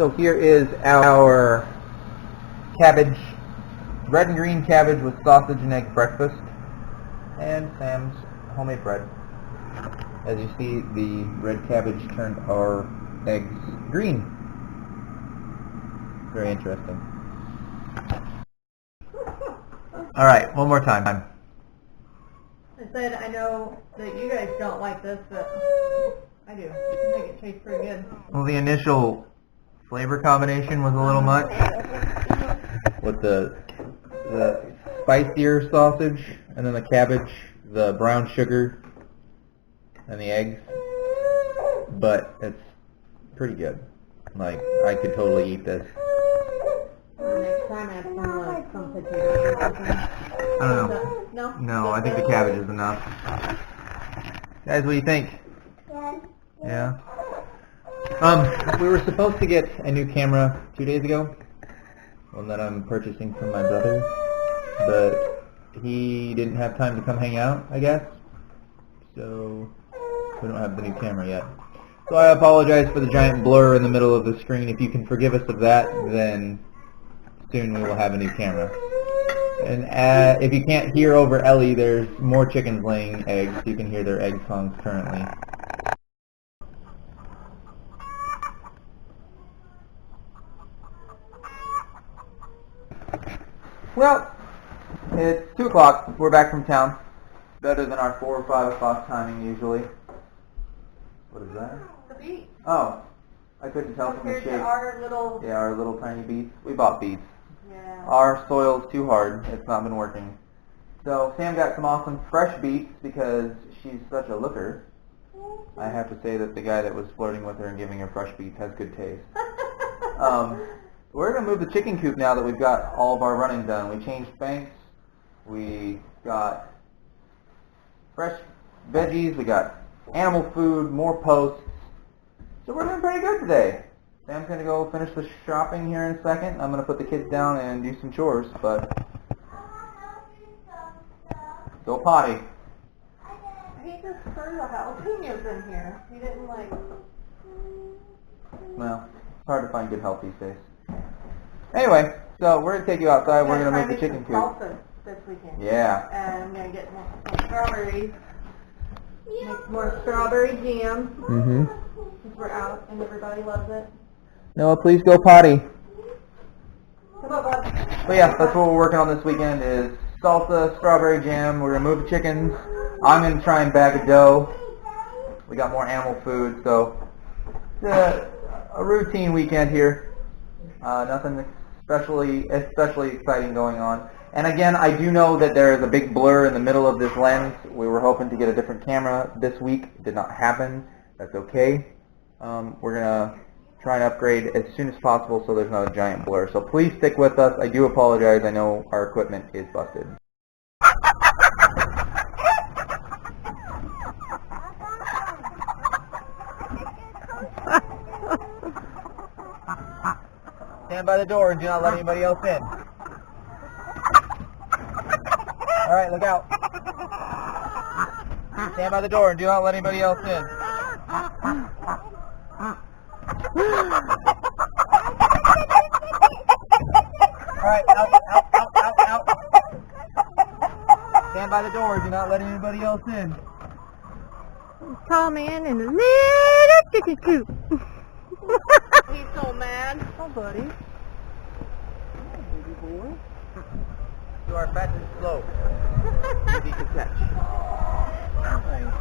So here is our cabbage, red and green cabbage with sausage and egg breakfast, and Sam's homemade bread. As you see, the red cabbage turned our eggs green. Very interesting. All right, one more time. I said I know that you guys don't like this, but I do. I think it tastes pretty good. Well, the initial flavor combination was a little much with the spicier sausage, and then the cabbage, the brown sugar, and the eggs. But it's pretty good. Like, I could totally eat this. Next time I have some potatoes or something. I don't know. No? No, I think the cabbage is enough. Guys, what do you think? Yeah? We were supposed to get a new camera 2 days ago, one that I'm purchasing from my brother, but he didn't have time to come hang out, I guess, so we don't have the new camera yet. So I apologize for the giant blur in the middle of the screen. If you can forgive us of that, then soon we will have a new camera. And if you can't hear over Ellie, there's more chickens laying eggs. You can hear their egg songs currently. Well, it's 2 o'clock. We're back from town. Better than our 4 or 5 o'clock timing usually. What is that? The beets. Oh, I couldn't tell from the Compared shape. to our little... Yeah, our little tiny beets. We bought beets. Yeah. Our soil's too hard. It's not been working. So Sam got some awesome fresh beets because she's such a looker. I have to say that the guy that was flirting with her and giving her fresh beets has good taste. We're going to move the chicken coop now that we've got all of our running done. We changed banks. We got fresh veggies. We got animal food, more posts. So we're doing pretty good today. Sam's going to go finish the shopping here in a second. I'm going to put the kids down and do some chores, but go potty. He just threw the jalapenos in here. He didn't like... Well, it's hard to find good health these days. Anyway, so we're going to take you outside. We're going to move the chicken coop. Salsa this weekend. Yeah. And I'm going to get more strawberries. Make more strawberry jam. Mm-hmm. Since we're out and everybody loves it. Noah, please go potty. Come on, bud. But yeah, that's what we're working on this weekend is salsa, strawberry jam. We're going to move the chickens. I'm going to try and bag a dough. We got more animal food, so it's a routine weekend here. Nothing especially exciting going on. And again, I do know that there is a big blur in the middle of this lens. We were hoping to get a different camera this week. It did not happen. That's okay. We're going to try and upgrade as soon as possible so there's not a giant blur. So please stick with us. I do apologize. I know our equipment is busted. Stand by the door and do not let anybody else in. All right, look out. Stand by the door and do not let anybody else in. All right, out. Stand by the door and do not let anybody else in. Tall man in a little chicken coop. He's so mad. Oh, buddy. Oh, baby boy. You are fast and slow. Easy to catch. Nice.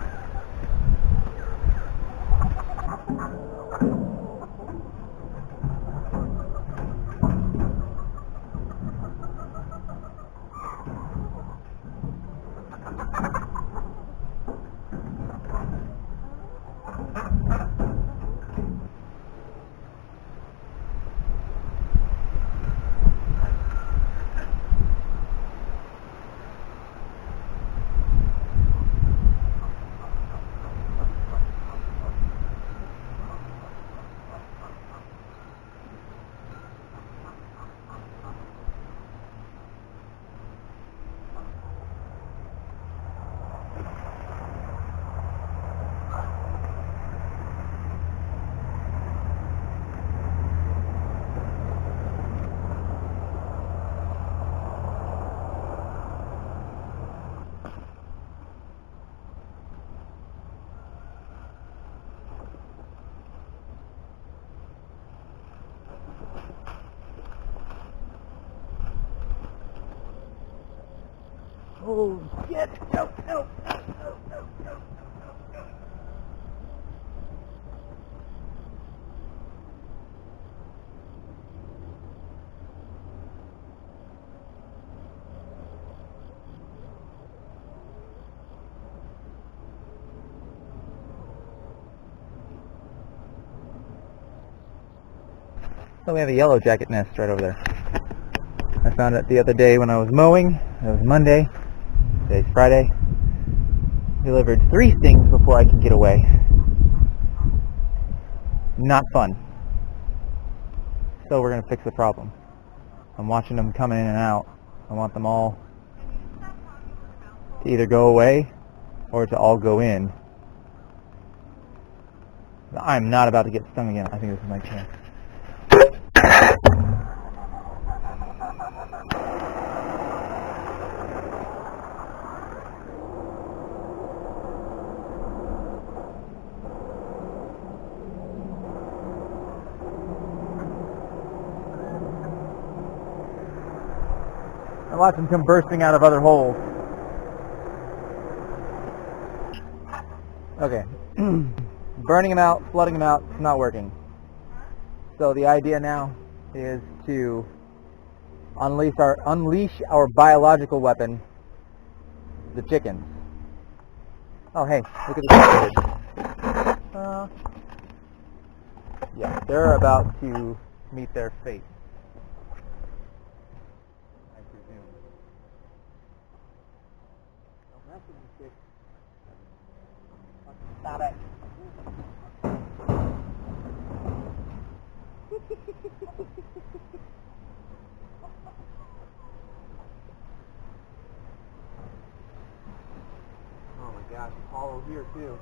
Oh, shit. No, no, no, no, no, no. So we have a yellow jacket nest right over there. I found it the other day when I was mowing. It was Monday. Today's Friday. Delivered 3 stings before I could get away. Not fun. So we're going to fix the problem. I'm watching them come in and out. I want them all to either go away or to all go in. I'm not about to get stung again. I think this is my chance. I watch them come bursting out of other holes. Okay. Burning them out, flooding them out, it's not working. So the idea now is to unleash our biological weapon, the chickens. Oh hey, look at this. Yeah, they're about to meet their fate. I presume. Don't mess with me, chick. Stop it. Oh my gosh, it's hollow here too.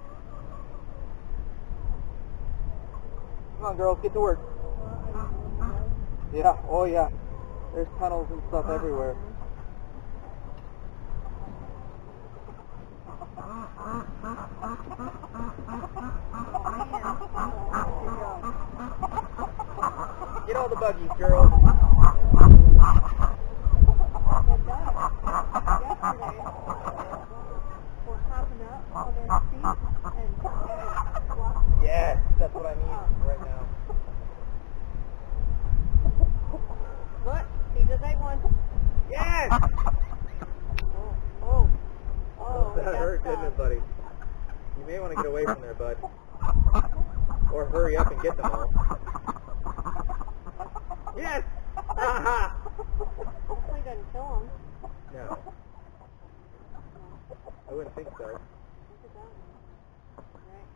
Come on girls, get to work. Yeah, oh yeah. There's tunnels and stuff everywhere. Get all the buggies, girls. Yes, that's what I need right now. Look, he just ate one. Yes! That hurt, didn't it, buddy? You may want to get away from there, bud. Or hurry up and get them all. Yes! Aha! Hopefully he doesn't kill him. No. I wouldn't think so. Look at that one. Right.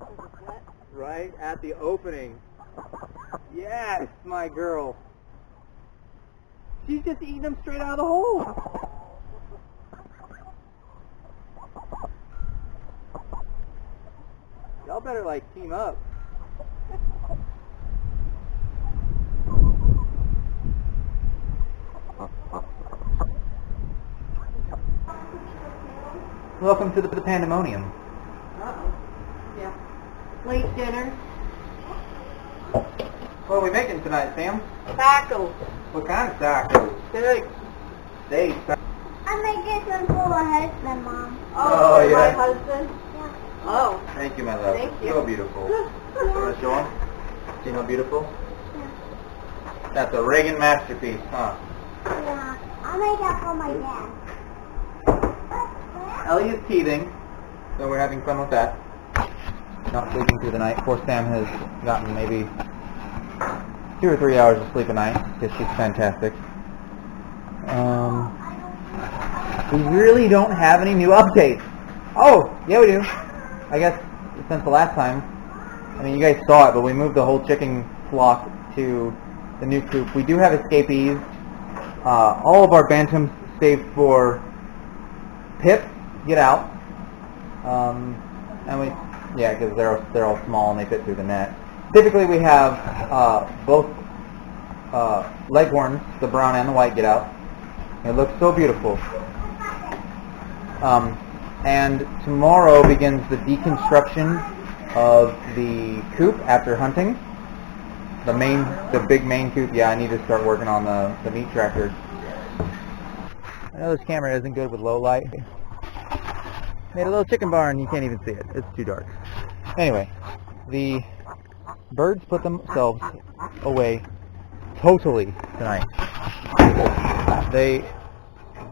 There's a gut. Right at the opening. Yes, my girl. She's just eating them straight out of the hole. Y'all better like team up. Welcome to the pandemonium. Uh-oh. Yeah. Late dinner. What are we making tonight, Sam? Tacos. What kind of tacos? Steak. Steak. I made this one for my husband, Mom. Oh, for yeah. my husband? Yeah. Oh. Thank you, my love. Thank you. So beautiful. Want to show him? See how beautiful? Yeah. That's a Reagan masterpiece, huh? Yeah. I made that for my dad. Ellie is teething, so we're having fun with that. Not sleeping through the night. Poor Sam has gotten maybe 2 or 3 hours of sleep a night, because she's fantastic. We really don't have any new updates. Oh, yeah we do. I guess since the last time. I mean, you guys saw it, but we moved the whole chicken flock to the new coop. We do have escapees. All of our bantams, save for Pip, get out. And we, yeah, because they're all small and they fit through the net. Typically we have both leghorns, the brown and the white, get out. It looks so beautiful. And tomorrow begins the deconstruction of the coop after hunting. The big main coop. Yeah, I need to start working on the meat tractor. know this camera isn't good with low light. Made a little chicken barn, you can't even see it. It's too dark. Anyway, the birds put themselves away totally tonight. They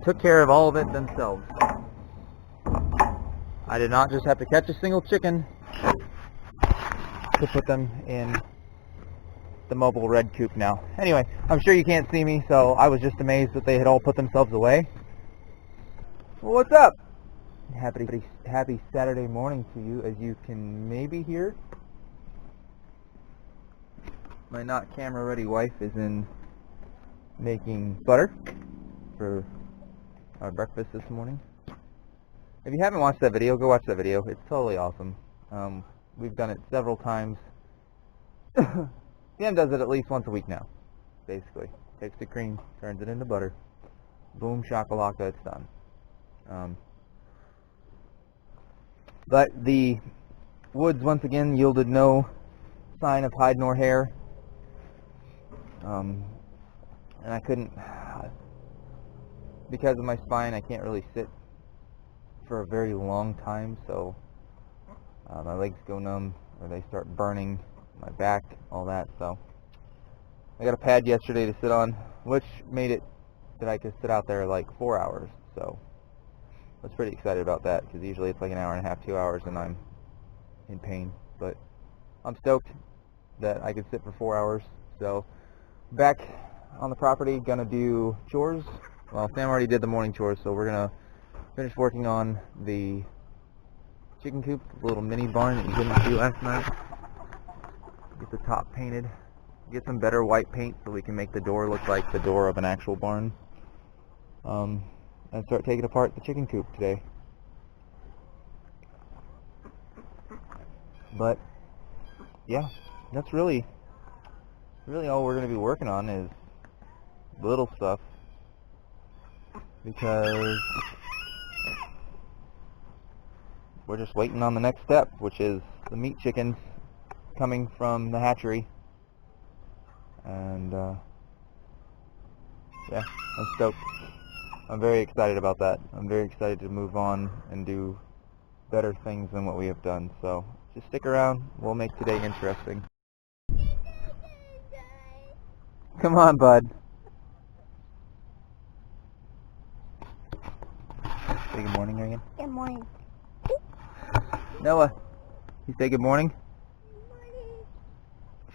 took care of all of it themselves. I did not just have to catch a single chicken to put them in the mobile red coop now. Anyway, I'm sure you can't see me, so I was just amazed that they had all put themselves away. Well, what's up? Happy Saturday morning to you, as you can maybe hear. My not camera ready wife is in making butter for our breakfast this morning. If you haven't watched that video, go watch that video. It's totally awesome. We've done it several times. Sam does it at least once a week now, basically. Takes the cream, turns it into butter. Boom, shakalaka, it's done. But the woods once again yielded no sign of hide nor hair. And I couldn't, because of my spine, I can't really sit for a very long time, so my legs go numb, or they start burning, my back, all that. So I got a pad yesterday to sit on, which made it that I could sit out there like 4 hours. So I was pretty excited about that, because usually it's like an hour and a half, 2 hours, and I'm in pain. But I'm stoked that I could sit for 4 hours. So back on the property, gonna do chores. Well, Sam already did the morning chores, so we're gonna finish working on the chicken coop, the little mini barn that you couldn't see last night. Get the top painted, get some better white paint so we can make the door look like the door of an actual barn, and start taking apart the chicken coop today. But yeah, that's really all we're going to be working on is little stuff, because we're just waiting on the next step, which is the meat chickens coming from the hatchery. And yeah, I'm stoked. I'm very excited about that. I'm very excited to move on and do better things than what we have done. So just stick around. We'll make today interesting. Come on, bud. Say good morning, Reagan. Good morning. Noah, you say good morning?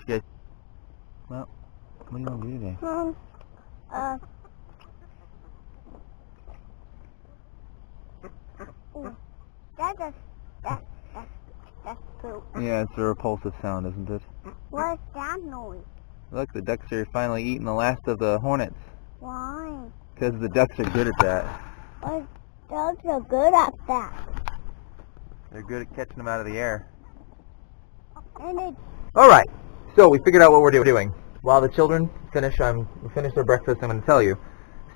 Good. Well, what do you want to do today? That's poop. Yeah, it's a repulsive sound, isn't it? What's that noise? Look, the ducks are finally eating the last of the hornets. Why? Because the ducks are good at that. Well, dogs are good at that. They're good at catching them out of the air. And they... Alright, so we figured out what we're doing. While the children finish their breakfast, I'm going to tell you.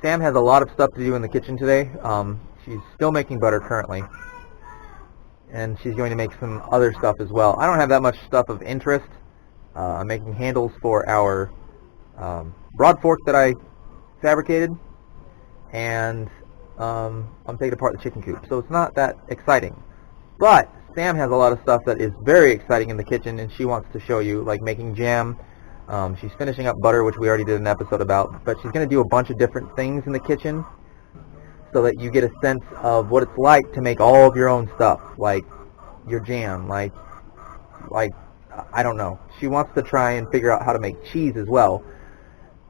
Sam has a lot of stuff to do in the kitchen today. She's still making butter currently. And she's going to make some other stuff as well. I don't have that much stuff of interest. I'm making handles for our rod fork that I fabricated. And I'm taking apart the chicken coop. So it's not that exciting. But Sam has a lot of stuff that is very exciting in the kitchen, and she wants to show you, like making jam. She's finishing up butter, which we already did an episode about, but she's going to do a bunch of different things in the kitchen so that you get a sense of what it's like to make all of your own stuff, like your jam, like I don't know. She wants to try and figure out how to make cheese as well,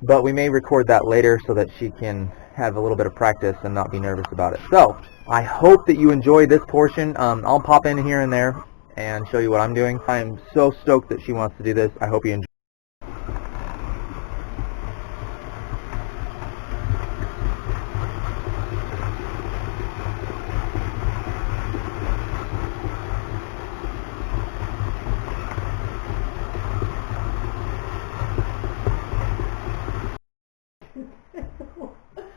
but we may record that later so that she can have a little bit of practice and not be nervous about it. So I hope that you enjoy this portion. I'll pop in here and there and show you what I'm doing. I'm so stoked that she wants to do this. I hope you enjoy.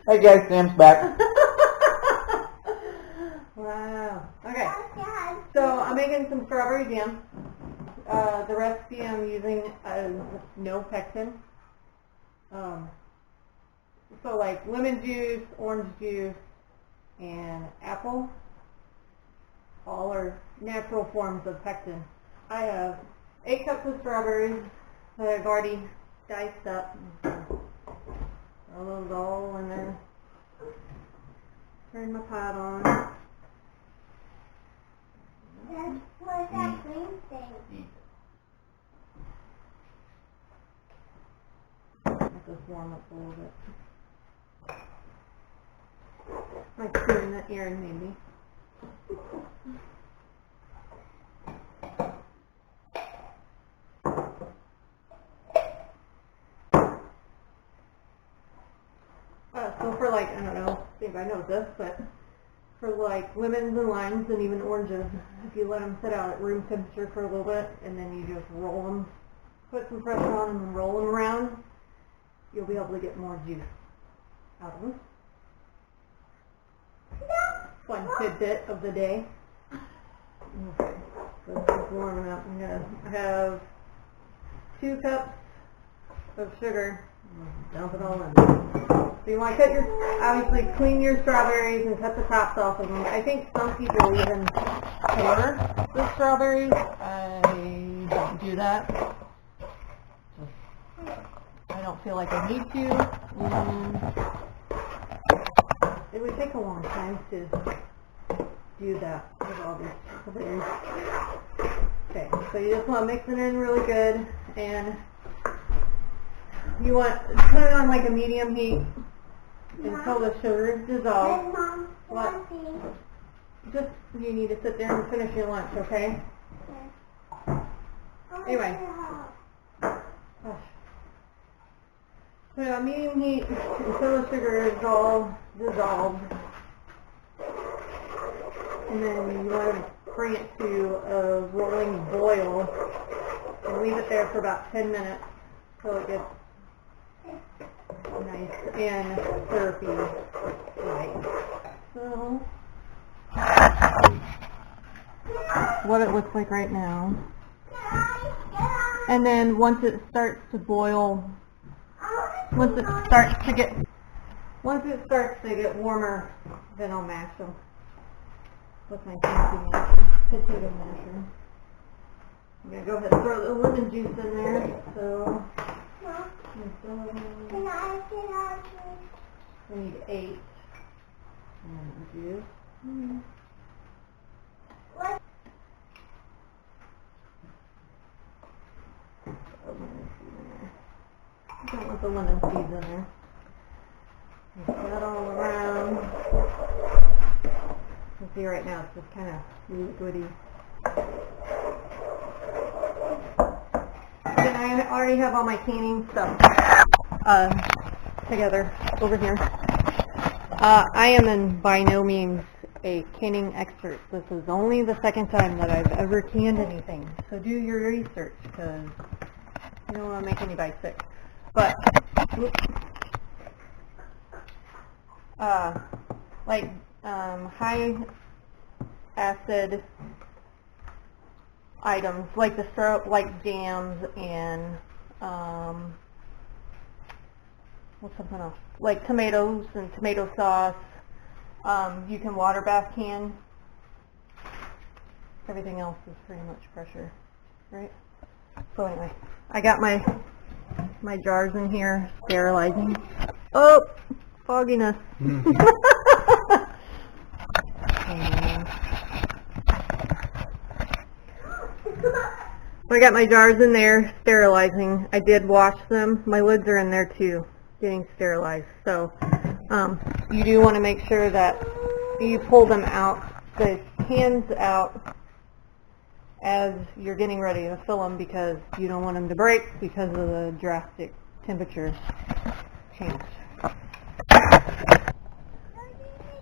Hey guys, Sam's back. Wow. Okay. So I'm making some strawberry jam. The recipe I'm using is no pectin. So like lemon juice, orange juice, and apple, all are natural forms of pectin. I have 8 cups of strawberries that I've already diced up. Throw those all in there. Turn my pot on. What's that green thing? Let this warm up a little bit. Like doing that ear maybe. So for like, I don't know if anybody knows this, but for like lemons and limes and even oranges, if you let them sit out at room temperature for a little bit and then you just roll them, put some pressure on them and roll them around, you'll be able to get more juice out of them. Fun tidbit of the day. Okay, so this is warming up. I have 2 cups of sugar. Dump it all in. So you want to cut your, obviously clean your strawberries and cut the tops off of them. I think some people even core the strawberries. I don't do that. I don't feel like I need to. It would take a long time to do that with all these strawberries. Okay, so you just want to mix it in really good, and you want to put it on like a medium heat until the sugar is dissolved. What? Just, you need to sit there and finish your lunch, okay? Anyway. Put it on medium heat until the sugar is all dissolved. And then you want to bring it to a rolling boil and leave it there for about 10 minutes till it gets nice and syrupy. Right. So, what it looks like right now. And then once it starts to boil, once it starts to get warmer, then I'll mash them with my fancy masher, potato masher. I'm going to go ahead and throw the lemon juice in there. So, we need 8 lemon juice. I don't want the lemon seeds in there. Mix that all around. You can see right now it's just kind of liquidy. Then I already have all my canning stuff together over here. I am by no means a canning expert. This is only the second time that I've ever canned anything. So do your research, because you don't want to make anybody sick. But, like high acid items, like the syrup, like jams and what's something else? Like tomatoes and tomato sauce. You can water bath can. Everything else is pretty much pressure, right? So anyway, I got my jars in here, sterilizing. Oh, fogginess. I got my jars in there, sterilizing. I did wash them. My lids are in there too, getting sterilized. So you do want to make sure that you pull them out, the cans out, as you're getting ready to fill them, because you don't want them to break because of the drastic temperature change.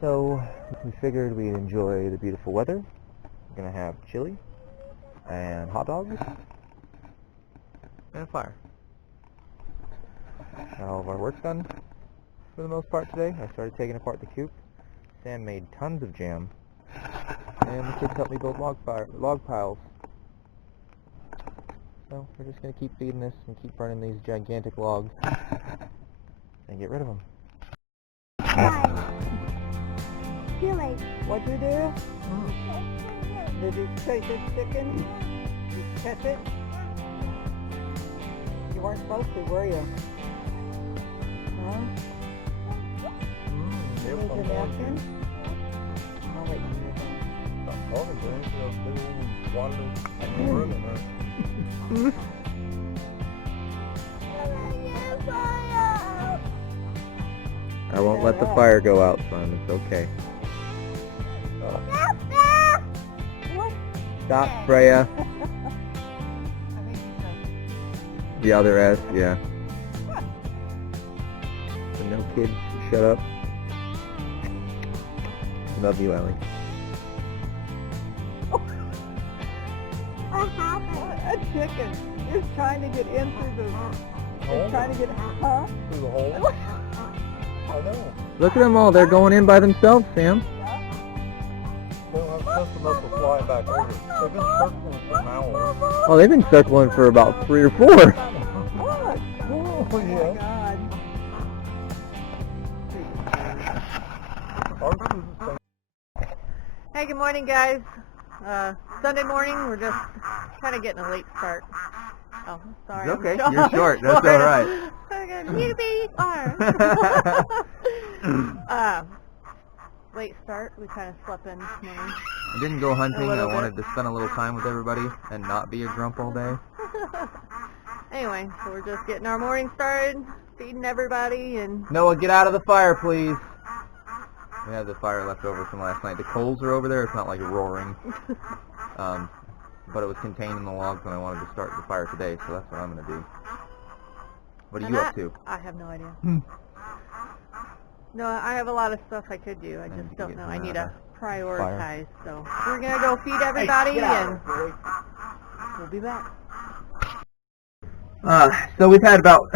So we figured we'd enjoy the beautiful weather. We're going to have chili and hot dogs and a fire. Got all of our work done for the most part today. I started taking apart the coop. Sam made tons of jam, and the kids helped me build log piles. So we're just going to keep feeding this and keep burning these gigantic logs and get rid of them. Too late. What'd you do? Did you chase this chicken? Did you catch it? You weren't supposed to, were you? Huh? Is it napkin? I'll wait till you're done. I won't let the fire go out, son. It's okay. Stop, Freya. The other S, yeah. So no kids, shut up. Love you, Ellie. What happened? A chicken is trying to get in through the... It's trying to get... Huh? Through the hole? I know. Look at them all. They're going in by themselves, Sam. They don't have sense enough to fly back over. They've been circling for an hour. Oh, they've been circling for about 3 or 4. What? Oh, Oh yeah. my God. Ours is the same. Hey, good morning, guys. Sunday morning, we're just kind of getting a late start. Oh, sorry. It's okay. I'm You're short. That's all right. Late start. We kind of slept in this morning. I didn't go hunting. I little bit. wanted to spend a little time with everybody and not be a grump all day. Anyway, so we're just getting our morning started, feeding everybody, and Noah, get out of the fire, please. We have the fire left over from last night. The coals are over there. It's not like roaring. But it was contained in the logs and I wanted to start the fire today, so that's what I'm going to do. What are you up to? I have no idea. No, I have a lot of stuff I could do. I just don't know. I need to prioritize. So we're going to go feed everybody, and we'll be back. So we've had about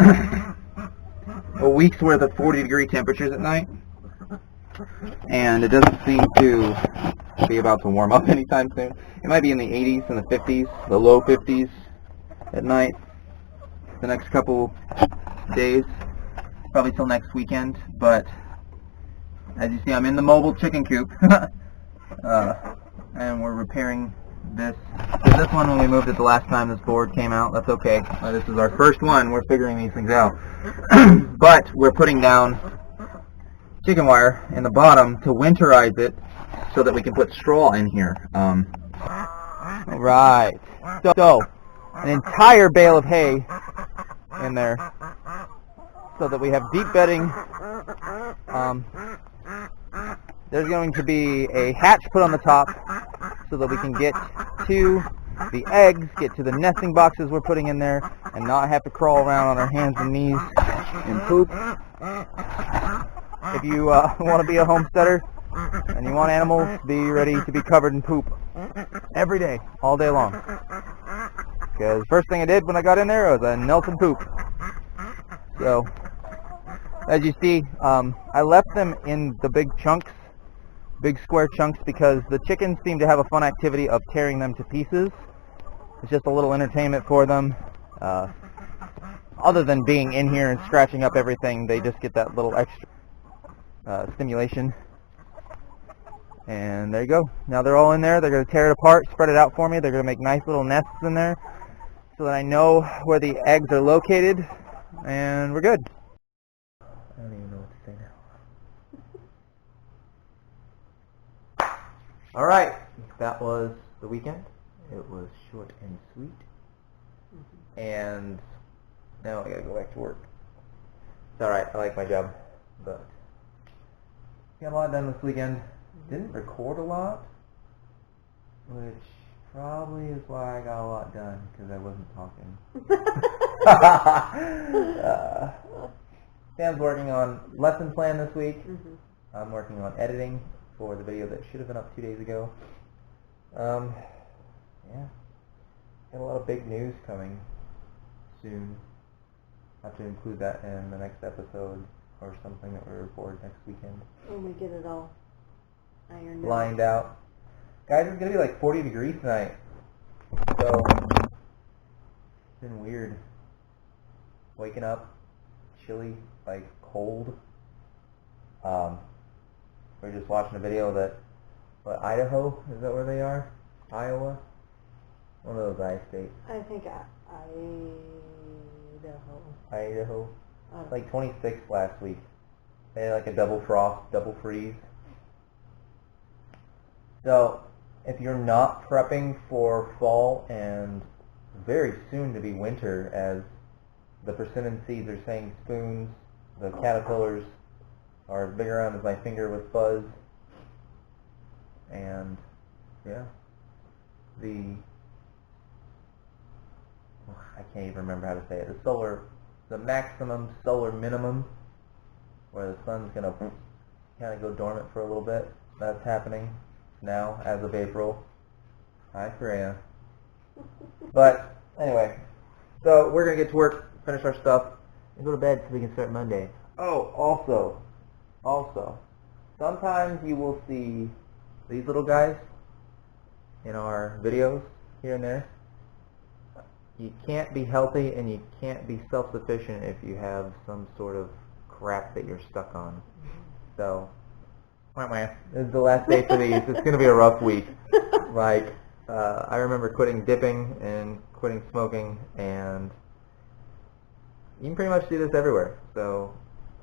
a week's worth of 40-degree temperatures at night, and it doesn't seem to be about to warm up anytime soon. It might be in the 80s and the 50s, the low 50s at night the next couple days, probably till next weekend. But as you see, I'm in the mobile chicken coop, and we're repairing this. This one, when we moved it the last time, this board came out. That's okay. This is our first one. We're figuring these things out. But we're putting down chicken wire in the bottom to winterize it so that we can put straw in here. Right. So, an entire bale of hay in there so that we have deep bedding. There's going to be a hatch put on the top so that we can get to the eggs, get to the nesting boxes we're putting in there, and not have to crawl around on our hands and knees and poop. If you want to be a homesteader and you want animals, be ready to be covered in poop every day, all day long. Because the first thing I did when I got in there was I knelt and poop. So, as you see, I left them in the big chunks, big square chunks, because the chickens seem to have a fun activity of tearing them to pieces. It's just a little entertainment for them. Other than being in here and scratching up everything, they just get that little extra stimulation. And there you go. Now they're all in there. They're going to tear it apart, spread it out for me. They're going to make nice little nests in there so that I know where the eggs are located, and we're good. I don't even know what to say now. All right. That was the weekend. It was short and sweet. And now I got to go back to work. It's all right. I like my job, but got a lot done this weekend. Didn't record a lot, which probably is why I got a lot done, because I wasn't talking. Sam's working on lesson plan this week. I'm working on editing for the video that should have been up 2 days ago. Yeah, got a lot of big news coming soon. Have to include that in the next episode or something that we record next weekend. When we get it all ironed Lined out. Guys, it's going to be like 40 degrees tonight. So, it's been weird. Waking up, chilly, like cold. We were just watching a video that, Idaho, is that where they are? Iowa? One of those ice states. I think Idaho. Idaho. Like 26 last week. They had like a double frost, double freeze. So, if you're not prepping for fall and very soon to be winter, as the persimmon seeds are saying spoons, the caterpillars are big around as my finger with fuzz, and yeah, I can't even remember how to say it, the maximum solar minimum, where the sun's going to kind of go dormant for a little bit, that's happening now as of April. Hi, Freya. But anyway, so we're going to get to work, finish our stuff, and go to bed so we can start Monday. Oh, also, sometimes you will see these little guys in our videos here and there. You can't be healthy and you can't be self-sufficient if you have some sort of crap that you're stuck on. So, this is the last day for these. It's going to be a rough week. Like, I remember quitting dipping and quitting smoking, and you can pretty much do this everywhere. So,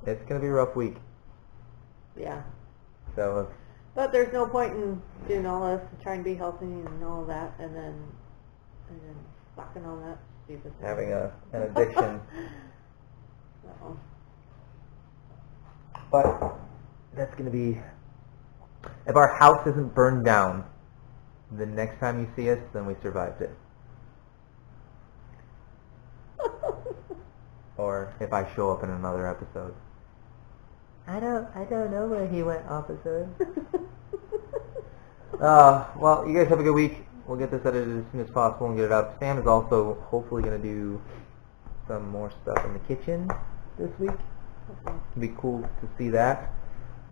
it's going to be a rough week. Yeah. So, But there's no point in doing all this, trying to be healthy and all that, and then sucking on that stupid thing. having an addiction. So. But that's going to be, if our house isn't burned down, the next time you see us, then we survived it. Or if I show up in another episode. I don't know where he went, officer. Well, you guys have a good week. We'll get this edited as soon as possible and get it up. Sam is also hopefully going to do some more stuff in the kitchen this week. Okay. It'll be cool to see that.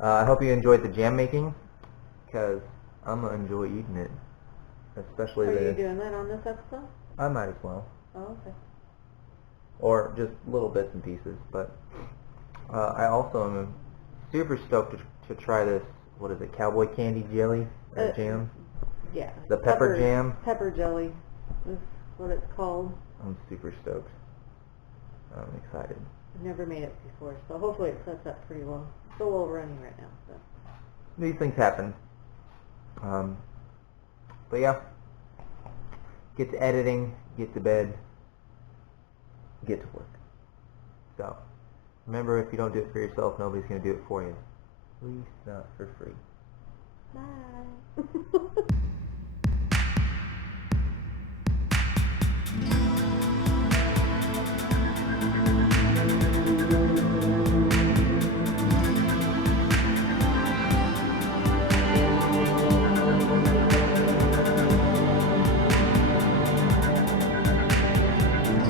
I hope you enjoyed the jam making, because I'm going to enjoy eating it. Especially Are you doing that on this episode? I might as well. Oh, okay. Or just little bits and pieces. But I also am super stoked to try this, what is it, cowboy candy jelly or jam? Yeah. The pepper jam? Pepper jelly is what it's called. I'm super stoked. I'm excited. I've never made it before, so hopefully it sets up pretty well. It's a little runny right now. So. These things happen. But yeah, get to editing, get to bed, get to work. So, remember, if you don't do it for yourself, nobody's going to do it for you. At least not for free. Bye.